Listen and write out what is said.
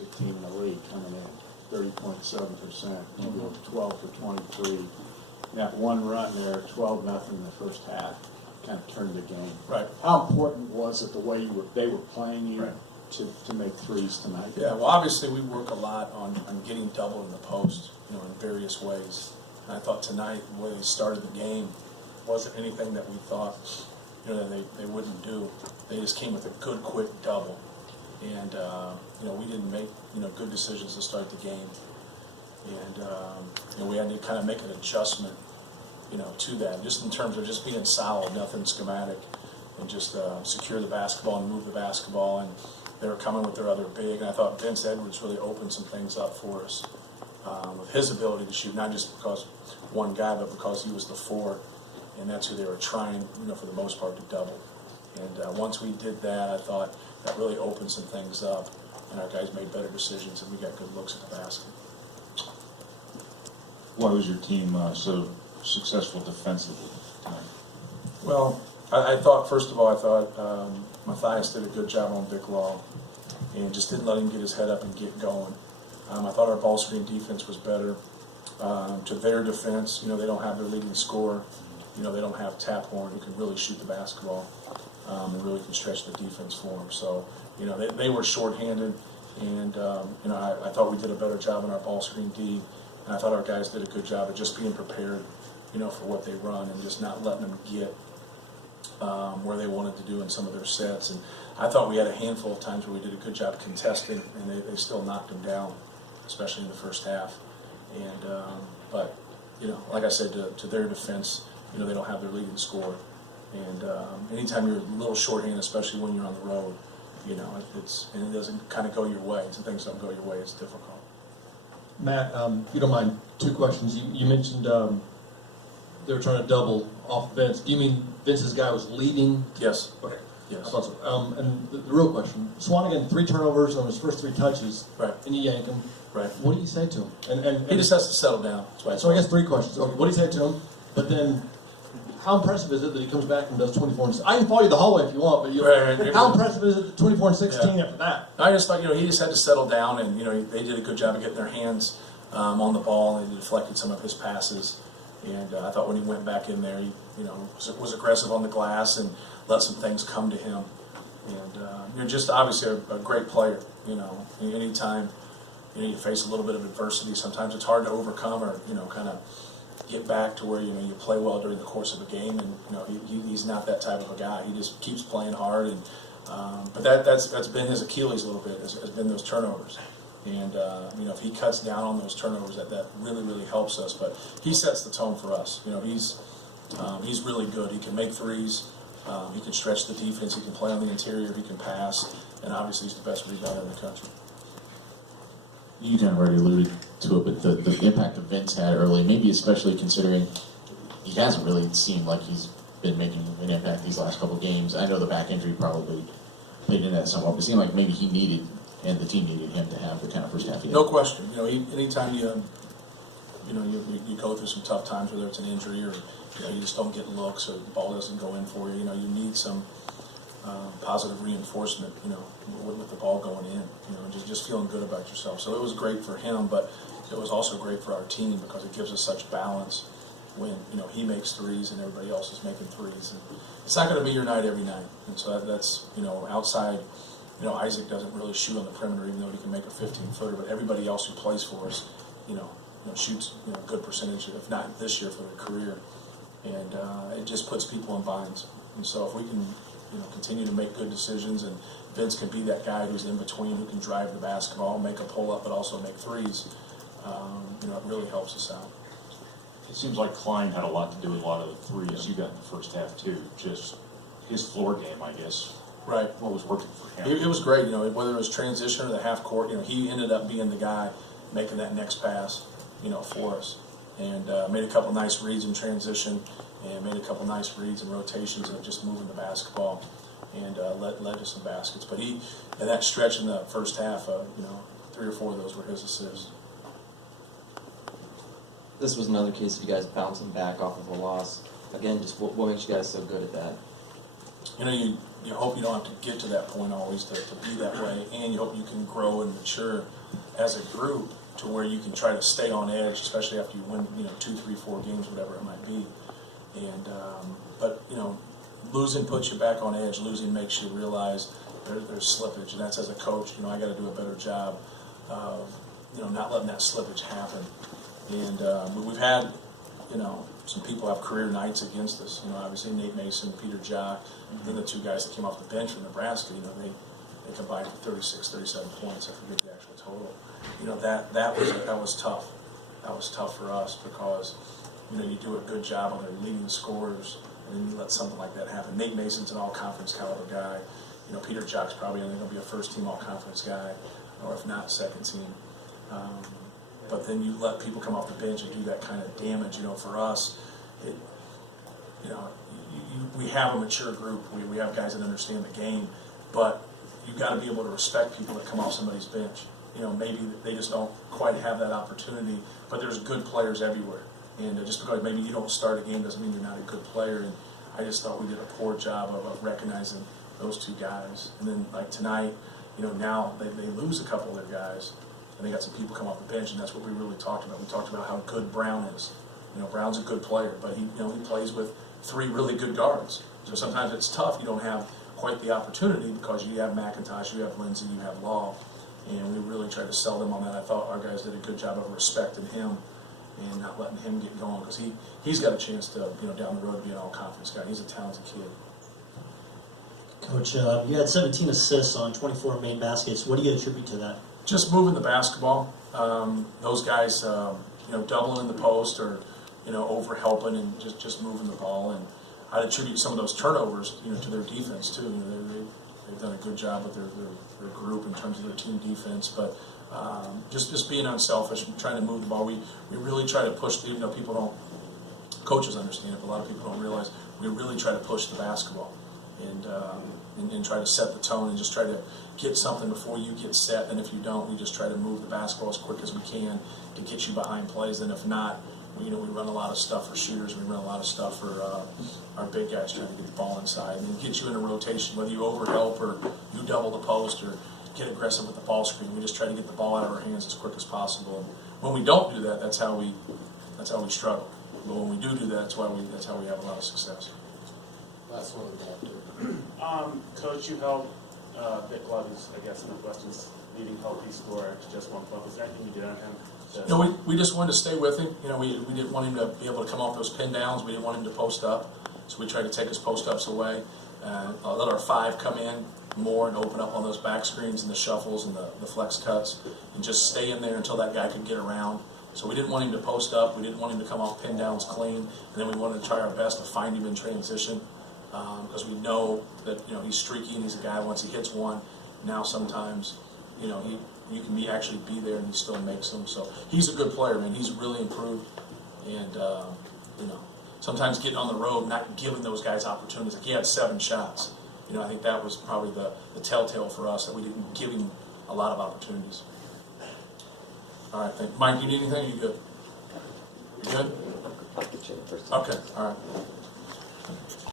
statistic team in the league, coming in 30.7%. You go 12 for 23. That one run there, 12-0 in the first half, kind of turned the game. Right. How important was it the way they were playing you Right. to make threes tonight? Yeah, well, obviously we work a lot on getting double in the post, in various ways. And I thought tonight, the way they started the game, wasn't anything that we thought, that they wouldn't do. They just came with a good, quick double. And, we didn't make, good decisions to start the game. And, we had to kind of make an adjustment, to that, just in terms of just being solid, nothing schematic, and just secure the basketball and move the basketball. And they were coming with their other big, and I thought Vince Edwards really opened some things up for us with his ability to shoot, not just because one guy, but because he was the four, and that's who they were trying, for the most part, to double. And once we did that, I thought that really opened some things up, and our guys made better decisions, and we got good looks at the basket. Why was your team so successful defensively tonight? Well, I thought, first of all, Matthias did a good job on Vic Law and just didn't let him get his head up and get going. I thought our ball screen defense was better. To their defense, they don't have their leading scorer. They don't have Taphorn, who can really shoot the basketball and really can stretch the defense for them. So, they were shorthanded, and, I thought we did a better job in our ball screen D, and I thought our guys did a good job of just being prepared, for what they run and just not letting them get where they wanted to do in some of their sets. And I thought we had a handful of times where we did a good job contesting, and they still knocked them down, especially in the first half. And but like I said, to their defense, they don't have their leading scorer. And anytime you're a little shorthanded, especially when you're on the road, and it doesn't kind of go your way. Some things don't go your way. It's difficult. Matt, if you don't mind, two questions. You mentioned they were trying to double off Vince. Do you mean Vince's guy was leading? Yes. Okay. Yes. I thought so. And the real question: Swanigan, 3 turnovers on his first 3 touches, Right. and you yank him. Right. What do you say to him? And He just has to settle down. That's why. so I guess 3 questions. Okay, what do you say to him? But then, how impressive is it that he comes back and does 24 and 16? I can follow you the hallway if you want, but Right. how impressive is it 24 and 16 Yeah. after that? I just thought, he just had to settle down, and they did a good job of getting their hands on the ball, and they deflected some of his passes. And I thought when he went back in there, he was aggressive on the glass and let some things come to him. And you're just obviously a great player. Anytime you face a little bit of adversity, sometimes it's hard to overcome or kind of get back to where you play well during the course of a game. And he's not that type of a guy. He just keeps playing hard. And but that's been his Achilles a little bit, has been those turnovers. And if he cuts down on those turnovers, that really, really helps us. But he sets the tone for us. He's really good. He can make threes. He can stretch the defense. He can play on the interior. He can pass. And obviously, he's the best rebounder in the country. You kind of already alluded to it, but the impact that Vince had early, maybe especially considering he hasn't really seemed like he's been making an impact these last couple of games. I know the back injury probably played into that somewhat, but it seemed like maybe he needed, and the team needed him to have the kind of first half. No question. Anytime you go through some tough times, whether it's an injury or you just don't get looks or the ball doesn't go in for you, you need some positive reinforcement, with the ball going in, just feeling good about yourself. So it was great for him, but it was also great for our team because it gives us such balance when he makes threes and everybody else is making threes. And it's not going to be your night every night, and so that's outside. Isaac doesn't really shoot on the perimeter, even though he can make a 15-footer. But everybody else who plays for us, shoots a good percentage, if not this year, for their career. And it just puts people in binds. And so if we can, continue to make good decisions, and Vince can be that guy who's in between, who can drive the basketball, make a pull-up, but also make threes, it really helps us out. It seems like Klein had a lot to do with a lot of the threes you got in the first half too. Just his floor game, I guess. Right. What was working for him? It was great, whether it was transition or the half court, he ended up being the guy making that next pass, for us. And made a couple nice reads in transition, and made a couple nice reads and rotations of just moving the basketball, and led to some baskets. But in that stretch in the first half, 3 or 4 of those were his assists. This was another case of you guys bouncing back off of a loss. Again, just what makes you guys so good at that? you hope you don't have to get to that point always to be that way, and you hope you can grow and mature as a group to where you can try to stay on edge, especially after you win, 2, 3, 4 games, whatever it might be. And but losing puts you back on edge. Losing makes you realize there's slippage, and that's as a coach. I got to do a better job of not letting that slippage happen. And but we've had some people have career nights against us. Obviously Nate Mason, Peter Jock, then the 2 guys that came off the bench from Nebraska. They combined for 36, 37 points. I forget the actual total. That was tough. That was tough for us because you do a good job on their leading scorers, and then you let something like that happen. Nate Mason's an all-conference caliber guy. Peter Jock's probably going to be a first-team all-conference guy, or if not, second team. But then you let people come off the bench and do that kind of damage. For us, we have a mature group. We have guys that understand the game, but you got to be able to respect people that come off somebody's bench. Maybe they just don't quite have that opportunity, but there's good players everywhere. And just because maybe you don't start a game doesn't mean you're not a good player. And I just thought we did a poor job of recognizing those 2 guys. And then like tonight, now they lose a couple of their guys, and they got some people come off the bench, and that's what we really talked about. We talked about how good Brown is. Brown's a good player, but he plays with 3 really good guards. So sometimes it's tough. You don't have quite the opportunity because you have McIntosh, you have Lindsey, you have Law, and we really tried to sell them on that. I thought our guys did a good job of respecting him and not letting him get going because he's got a chance to down the road be an all-conference guy. He's a talented kid. Coach, you had 17 assists on 24 main baskets. What do you attribute to that? Just moving the basketball. Those guys, doubling the post or over helping and just moving the ball. And I'd attribute some of those turnovers, to their defense too. They've done a good job with their group in terms of their team defense. But just being unselfish and trying to move the ball. We really try to push. Even though people don't, coaches understand it, but a lot of people don't realize we really try to push the basketball and try to set the tone and just try to get something before you get set. And if you don't, we just try to move the basketball as quick as we can to get you behind plays. And if not, we run a lot of stuff for shooters. We run a lot of stuff for our big guys trying to get the ball inside and get you in a rotation, whether you overhelp or you double the post or get aggressive with the ball screen. We just try to get the ball out of our hands as quick as possible. And when we don't do that, that's how we struggle. But when we do that, that's how we have a lot of success. Last one. Coach, you held Vic Love, I guess, Northwestern's leading healthy scorer to just 1 club. Was there anything you did on him? We just wanted to stay with him. We didn't want him to be able to come off those pin downs. We didn't want him to post up, so we tried to take his post ups away. Let our 5 come in more and open up on those back screens and the shuffles and the flex cuts, and just stay in there until that guy could get around. So we didn't want him to post up. We didn't want him to come off pin downs clean, and then we wanted to try our best to find him in transition. Because we know that he's streaky and he's a guy once he hits one. Now sometimes you can actually be there and he still makes them. So he's a good player, man. He's really improved, and sometimes getting on the road, not giving those guys opportunities. Like he had 7 shots. I think that was probably the telltale for us that we didn't give him a lot of opportunities. All right, thank you. Mike, you need anything? Are you good? You good? Okay. All right.